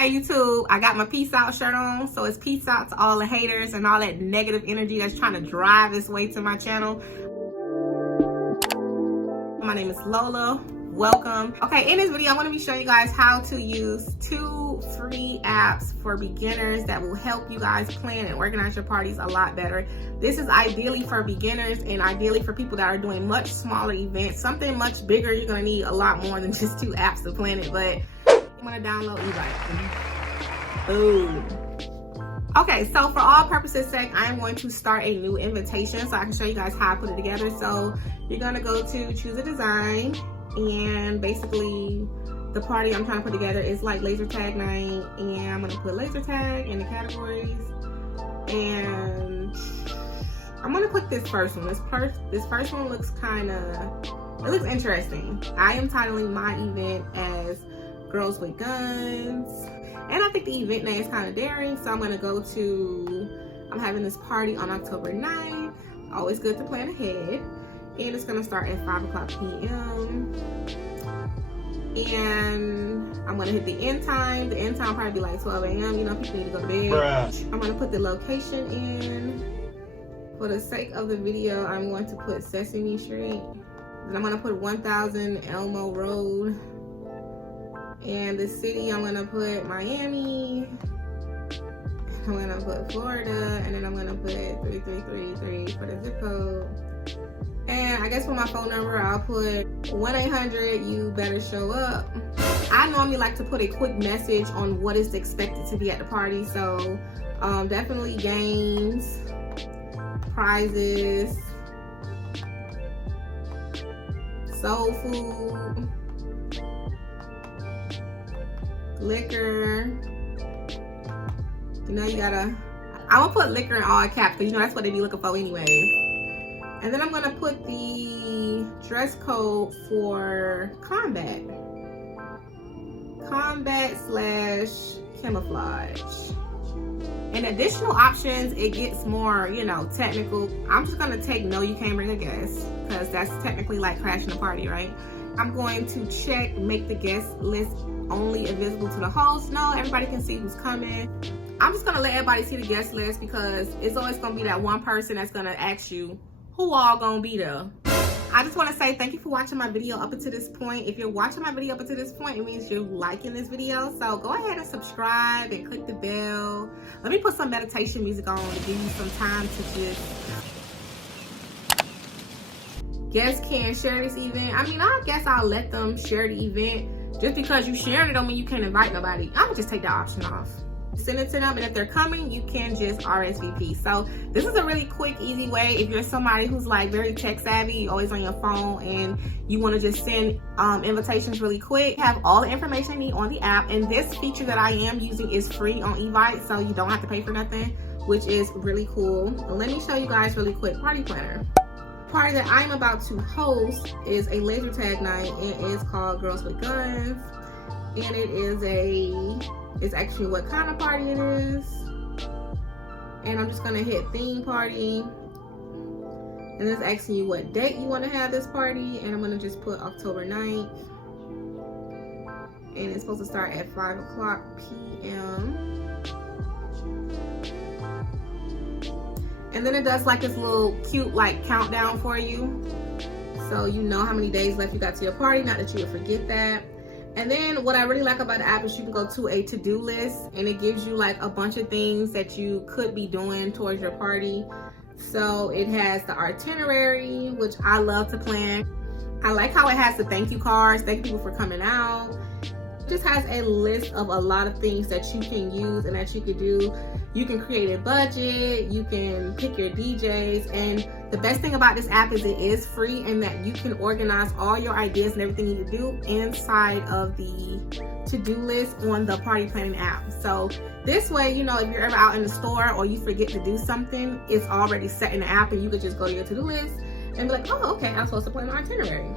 Hey YouTube, I got my peace out shirt on, so it's peace out to all the haters and all that negative energy that's trying to drive its way to my channel. My name is Lola. Welcome. Okay, in this video, I'm going to be showing you guys how to use 2 free apps for beginners that will help you guys plan and organize your parties a lot better. This is ideally for beginners and ideally for people that are doing much smaller events. Something much bigger, you're going to need a lot more than just 2 apps to plan it, but I'm going to download Evite. Boom. Okay, so for all purposes sake, I'm going to start a new invitation so I can show you guys how I put it together. So you're going to go to choose a design, and basically the party I'm trying to put together is like laser tag night, and I'm going to put laser tag in the categories, and I'm going to click this first one. This first one looks it looks interesting. I am titling my event as Girls with Guns, and I think the event name is kind of daring, so I'm going to I'm having this party on October 9th. Always good to plan ahead. And it's going to start at 5 o'clock p.m. And I'm going to hit the end time. The end time probably be like 12 a.m. You know, people need to go to bed. Bruh. I'm going to put the location in. For the sake of the video, I'm going to put Sesame Street. And I'm going to put 1000 Elmo Road. And the city, I'm going to put Miami. I'm going to put Florida. And then I'm going to put 3333 for the zip code. And I guess for my phone number, I'll put 1-800 you better show up. I normally like to put a quick message on what is expected to be at the party. So definitely games, prizes, soul food, liquor. You know, I'm gonna put liquor in all caps because you know that's what they be looking for anyways. And then I'm gonna put the dress code for combat / camouflage. And additional options, it gets more, you know, technical. I'm just gonna take no, you can't bring a guest, because that's technically like crashing a party, right? I'm going to check make the guest list only visible to the host. No, everybody can see who's coming. I'm just gonna let everybody see the guest list because it's always gonna be that one person that's gonna ask you who all gonna be there. I just want to say thank you for watching my video up until this point. If you're watching my video up until this point, it means you're liking this video. So go ahead and subscribe and click the bell. Let me put some meditation music on to give you some time to just... Guests can share this event. I mean, I guess I'll let them share the event. Just because you sharing it don't mean you can't invite nobody. I'm gonna just take that option off. Send it to them, and if they're coming, you can just RSVP. So this is a really quick, easy way. If you're somebody who's like very tech savvy, always on your phone, and you want to just send invitations really quick, have all the information you need on the app. And this feature that I am using is free on Evite, so you don't have to pay for nothing, which is really cool. Let me show you guys really quick party planner. Party that I'm about to host is a laser tag night. It is called Girls with Guns, and it is it's actually what kind of party it is. And I'm just gonna hit theme party, and it's asking you what date you want to have this party, and I'm gonna just put October 9th, and it's supposed to start at 5 o'clock p.m. And then it does like this little cute like countdown for you, so you know how many days left you got to your party, not that you would forget that. And then what I really like about the app is you can go to a to-do list, and it gives you like a bunch of things that you could be doing towards your party. So it has the itinerary, which I love to plan. I like how it has the thank you cards, thank people for coming out. It just has a list of a lot of things that you can use and that you could do. You can create a budget, you can pick your DJs, and the best thing about this app is it is free, and that you can organize all your ideas and everything you need to do inside of the to-do list on the party planning app. So this way, you know, if you're ever out in the store or you forget to do something, it's already set in the app, and you could just go to your to-do list and be like, oh, okay, I'm supposed to plan my itinerary.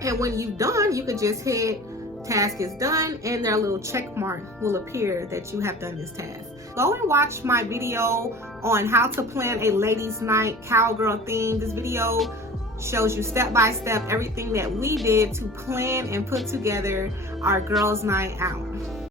And when you've done, you could just hit task is done, and their little check mark will appear that you have done this task. Go and watch my video on how to plan a ladies night cowgirl theme. This video shows you step by step everything that we did to plan and put together our girls night out.